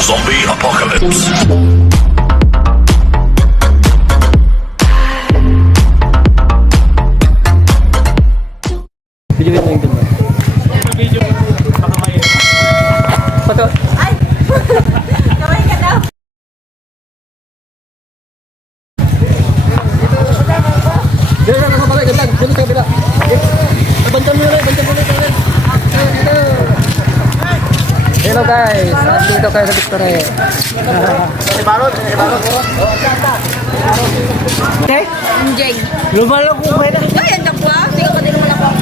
Zombie Apocalypse. Video mo yung dun. Video mo. Baka may... Pato. Ay! Kamay ka daw! Dito na sa balay, gandang. Dito sa kabila. Bantan mo na, bantan mo na. Hello guys, dito kayo sa Victoria. Okay? Jay. Lumalo ko ba na? Ay, ang dapwa. Sige ka din naman ako ang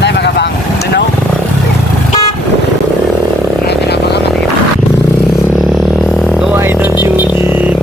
Anay magabang. Tunaw. To idol unit.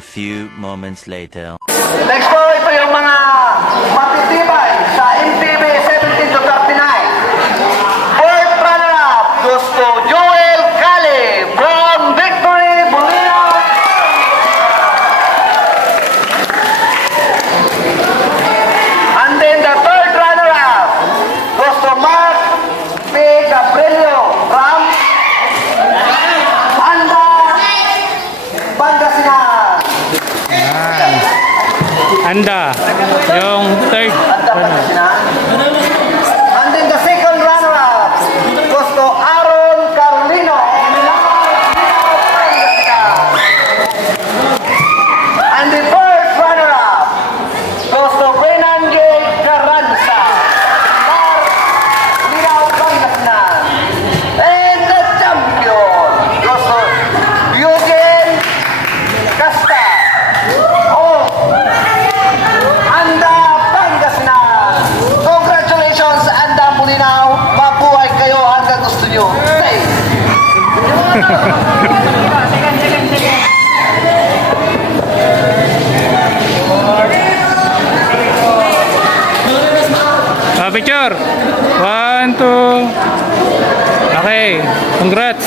A few moments later. Next po, ito yung mga matitibay sa MTV 17 to 39. Fourth runner-up goes to Joel Cali from Victory, Bolinao. And then the third runner-up goes to Mark P. Gabrielio from Anda, Pangasinan. Anda, yung third. Anda, Pangasinan. And then the second runner-up goes to Aaron Carolino. And the first runner-up goes to Fernando Carranza. Linao, Pangasinan. And the champion goes to Eugene Casta. Oh, Anda, Pangasinan. Congratulations, Anda, Bolinao. Mabuhay kayo hanggang gusto nyo. Okay. Picture. 1, 2. Okay. Congrats.